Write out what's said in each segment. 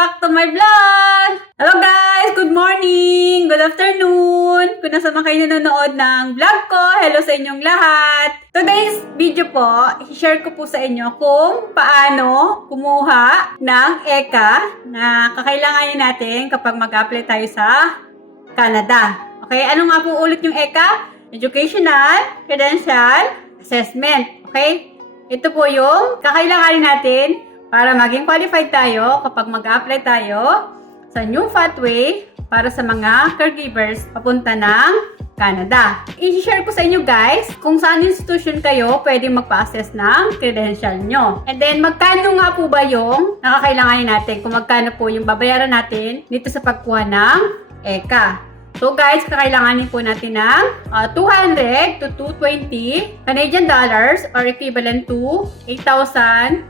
back to my vlog! Hello guys! Good morning! Good afternoon! Kung nasa mga kayo nanonood ng vlog ko, hello sa inyong lahat! Today's video po, i-share ko po sa inyo kung paano kumuha ng ECA na kakailanganin natin kapag mag-apply tayo sa Canada. Okay, ano nga po ulit yung ECA? Educational Credential Assessment. Okay? Ito po yung kakailanganin natin para maging qualified tayo kapag mag-apply tayo sa new pathway para sa mga caregivers papunta ng Canada. I-share ko sa inyo guys kung saan institution kayo pwede magpa-assess ng credential nyo. And then magkano nga po ba yung nakakailanganin natin, kung magkano po yung babayaran natin dito sa pagkuha ng ECA. So guys, kakailanganin po natin ng 200 to 220 Canadian dollars or equivalent to 8,400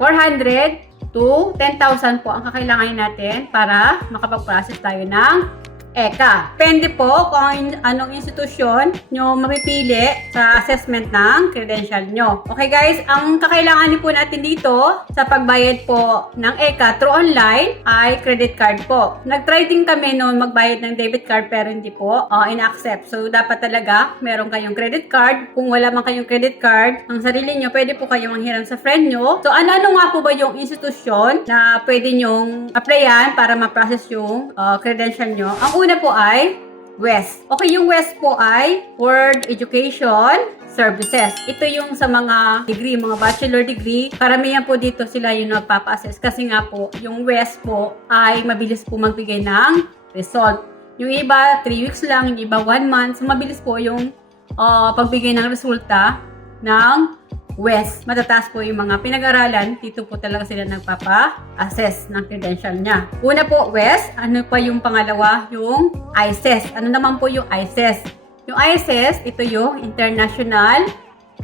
to 10,000 po ang kakailanganin natin para makapag-process tayo ng ECA. Depende po kung anong institusyon nyo mapipili sa assessment ng credential nyo. Okay guys, ang kakailanganin po natin dito sa pagbayad po ng ECA through online ay credit card po. Nag-try din kami noon magbayad ng debit card pero hindi po in-accept. So dapat talaga meron kayong credit card. Kung wala man kayong credit card, ang sarili nyo, pwede po kayong manghiram sa friend nyo. So ano nga po ba yung institusyon na pwede nyong applyan para ma-process yung credential nyo? Ang una po ay WES. Okay, yung WES po ay World Education Services. Ito yung sa mga degree, mga bachelor degree. Karamihan po dito sila yung nagpapa-assess kasi nga po, yung WES po ay mabilis po magbigay ng result. Yung iba, 3 weeks lang, yung iba 1 month. So, mabilis po yung pagbigay ng resulta ng WES. Matataas po yung mga pinag-aralan. Dito po talaga sila nagpapa-assess ng credential niya. Una po, WES. Ano pa yung pangalawa? Yung ICES. Ano naman po yung ICES? Yung ICES, ito yung International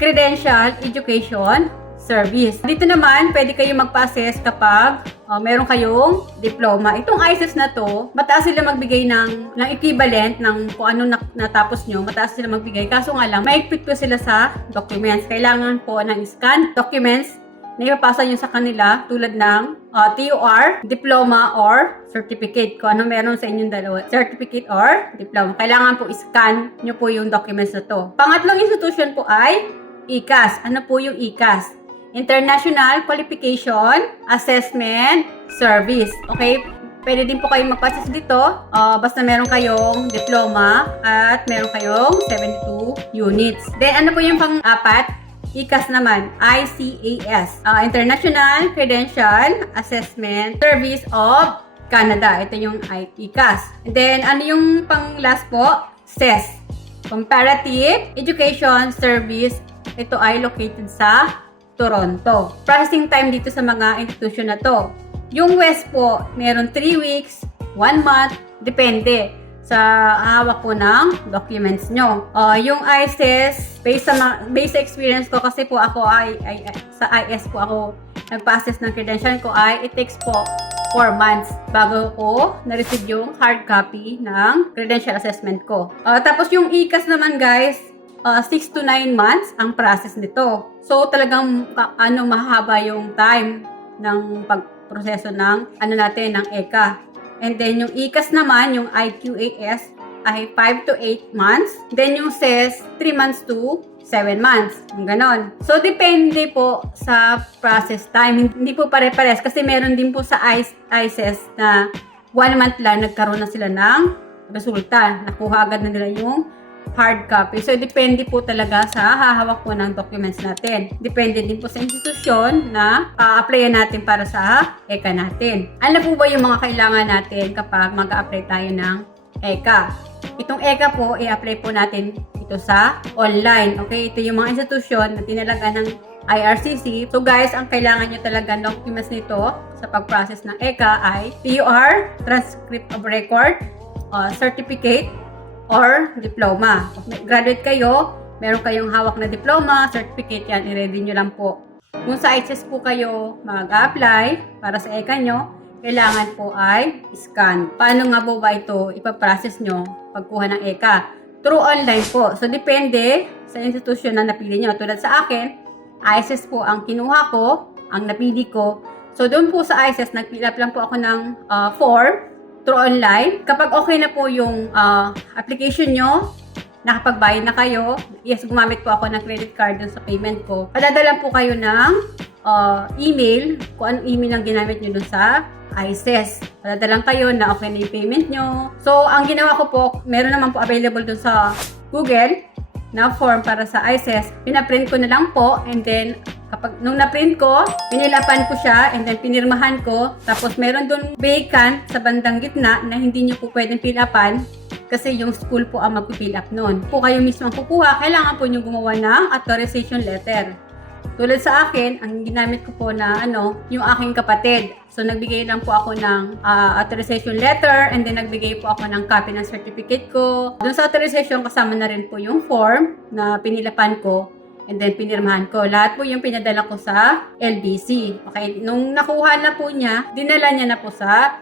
Credential Education Service. Dito naman, pwede kayo magpa-assess kapag meron kayong diploma. Itong ICES na to, mataas sila magbigay ng equivalent ng kung ano natapos nyo. Mataas sila magbigay. Kaso nga lang, maigpit po sila sa documents. Kailangan po ng scan documents na ipapasa nyo sa kanila tulad ng TOR, diploma, or certificate. Kung ano meron sa inyong dalawa, certificate or diploma. Kailangan po scan nyo po yung documents na to. Pangatlong institution po ay ICAS. Ano po yung ICAS? International Qualification Assessment Service. Okay? Pwede din po kayong magpa-assess dito. Basta meron kayong diploma at meron kayong 72 units. Then, ano po yung pang-apat? ICAS naman. ICAS. International Credential Assessment Service of Canada. Ito yung ICAS. And then, ano yung pang-last po? CES. Comparative Education Service. Ito ay located sa Toronto. Processing time dito sa mga institution na to. Yung WES po, meron 3 weeks, 1 month, depende sa hawak po ng documents nyo. Yung ICES, based sa experience ko, kasi po ako sa IS po ako nagpa-assess ng credential ko it takes po 4 months bago ko na-receive yung hard copy ng credential assessment ko. Tapos yung ICAS naman guys, 6 to 9 months ang process nito. So, talagang mahaba yung time ng pagproseso ng ng ECA. And then, yung ICAS naman, yung IQAS, ay 5 to 8 months. Then, yung CES, 3 months to 7 months. Yung ganon. So, depende po sa process time. Hindi po pare-pares kasi meron din po sa ICES na 1 month lang nagkaroon na sila ng resulta. Nakuha agad na nila yung hard copy. So, depende po talaga sa hahawak po ng documents natin. Depende din po sa institusyon na applyan natin para sa ECA natin. Ano po ba yung mga kailangan natin kapag mag-apply tayo ng ECA? Itong ECA po, i-apply po natin ito sa online. Okay? Ito yung mga institusyon na tinalaga ng IRCC. So guys, ang kailangan nyo talaga documents nito sa pag-process ng ECA ay TOR, Transcript of Record, Certificate, or diploma. Kung graduate kayo, meron kayong hawak na diploma, certificate yan, i-ready nyo lang po. Kung sa ICES po kayo mag-apply para sa ECA nyo, kailangan po ay scan. Paano nga po ba ito ipaprocess nyo pagkuha ng ECA? Through online po. So, depende sa institusyon na napili nyo. Tulad sa akin, ICES po ang kinuha ko, ang napili ko. So, doon po sa ICES, nag-fill up lang po ako ng form through online. Kapag okay na po yung application nyo, nakapagbayad na kayo, yes, gumamit po ako ng credit card dun sa payment ko. Padadala po kayo ng email, kung anong email ang ginamit nyo dun sa ICES. Padadalang kayo na okay na yung payment nyo. So, ang ginawa ko po, meron naman po available dun sa Google na form para sa ICES. Pinaprint ko na lang po, and then kapag nung na-print ko, pinilapan ko siya, and then pinirmahan ko. Tapos meron dun vacant sa bandang gitna na hindi nyo po pwedeng pilapan kasi yung school po ang mag-fill up nun. Po kayo mismo ang kukuha, kailangan po nyo gumawa ng authorization letter. Tulad sa akin, ang ginamit ko po na yung aking kapatid. So, nagbigay lang po ako ng authorization letter, and then nagbigay po ako ng copy ng certificate ko. Doon sa authorization, kasama na rin po yung form na pinilapan ko, and then pinirmahan ko. Lahat po yung pinadala ko sa LBC. Okay, nung nakuha na po niya, dinala niya na po sa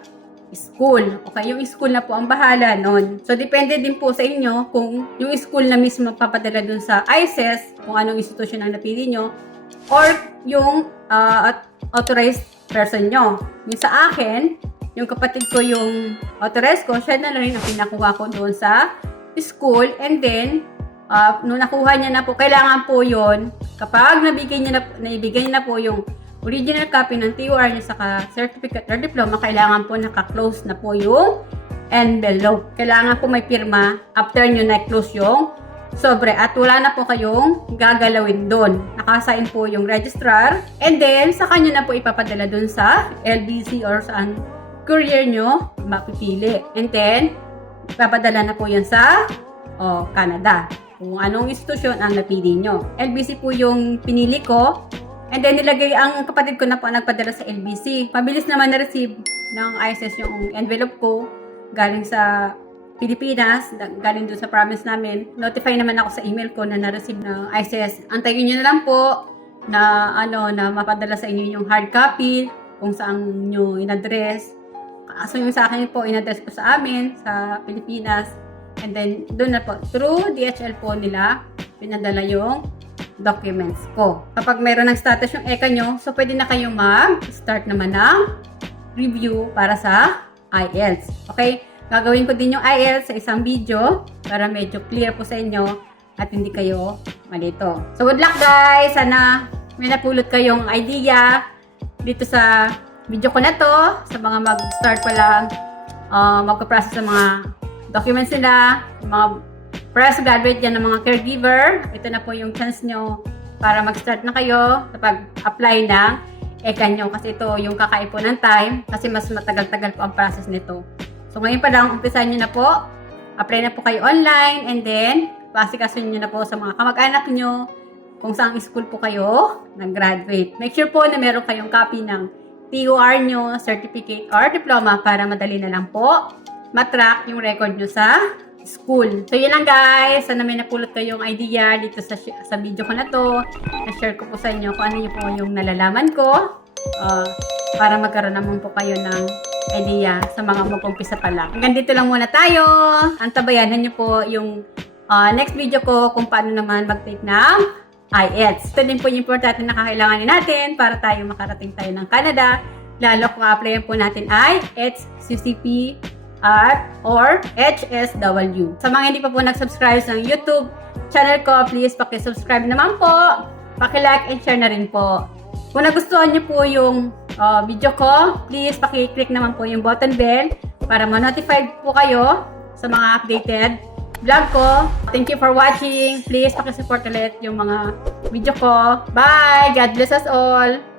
school. Okay, yung school na po ang bahala nun. So, depende din po sa inyo kung yung school na mismo papadala dun sa ICES, kung anong institusyon ang napili nyo, or yung authorized person nyo. Yung sa akin, yung kapatid ko yung authorized ko, siya na rin ang pinakuha ko doon sa school, and then, nung nakuha niya na po, kailangan po yon kapag naibigay na po yung original copy ng TOR niya saka certificate or diploma, kailangan po naka-close na po yung envelope. Kailangan po may pirma after nyo na-close yung sobre at wala na po kayong gagalawin doon. Nakasign po yung registrar, and then saka nyo na po ipapadala doon sa LBC or saan courier nyo mapipili. And then, ipapadala na po yan sa Canada. Kung anong institusyon ang napili nyo. LBC po yung pinili ko. And then, ang kapatid ko na po nagpadala sa LBC. Mabilis naman na-receive ng ICES yung envelope ko galing sa Pilipinas, galing doon sa province namin. Notify naman ako sa email ko na na-receive ng ICES. Antayin nyo na lang po na mapadala sa inyo yung hard copy kung saan nyo in-address. So, yung sa akin po, in-address ko sa amin, sa Pilipinas. And then, doon na po, through DHL po nila, pinadala yung documents ko. Kapag meron ng status yung ECA nyo, so pwede na kayong mag-start naman ng review para sa IELTS. Okay? Gagawin ko din yung IELTS sa isang video para medyo clear po sa inyo at hindi kayo malito. So, good luck guys! Sana may napulot kayong idea dito sa video ko na to. Sa mga mag-start pa lang, magpa-process ng mga documents nila, mga fresh graduate yan ng mga caregiver. Ito na po yung chance nyo para mag-start na kayo sa pag-apply ng ECA nyo. Kasi ito yung kakain po ng time kasi mas matagal-tagal po ang process nito. So ngayon pa lang, umpisahan nyo na po. Apply na po kayo online, and then pasikasun nyo na po sa mga kamag-anak nyo kung saan school po kayo nag-graduate. Make sure po na meron kayong copy ng TOR nyo, certificate or diploma para madali na lang po matrack yung record nyo sa school. So, yun lang guys. Sana may napulot kayong idea dito sa video ko na to. Na-share ko po sa inyo kung ano yung po yung nalalaman ko. Para magkaroon naman po kayo ng idea sa mga mag-umpisa pa lang. Hanggang dito lang muna tayo. Antabayanan nyo po yung next video ko kung paano naman mag-take ng IELTS. Ito din po yung importante na kakailanganin natin para tayo makarating tayo ng Canada. Lalo kung applyan po natin ay HCCP or HSW. Sa mga hindi pa po nag-subscribe ng YouTube channel ko, please paki-subscribe naman po. Paki-like and share na rin po. Kung nagustuhan niyo po yung video ko, please paki-click naman po yung button bell para ma-notify po kayo sa mga updated vlog ko. Thank you for watching. Please paki-support ulit yung mga video ko. Bye! God bless us all!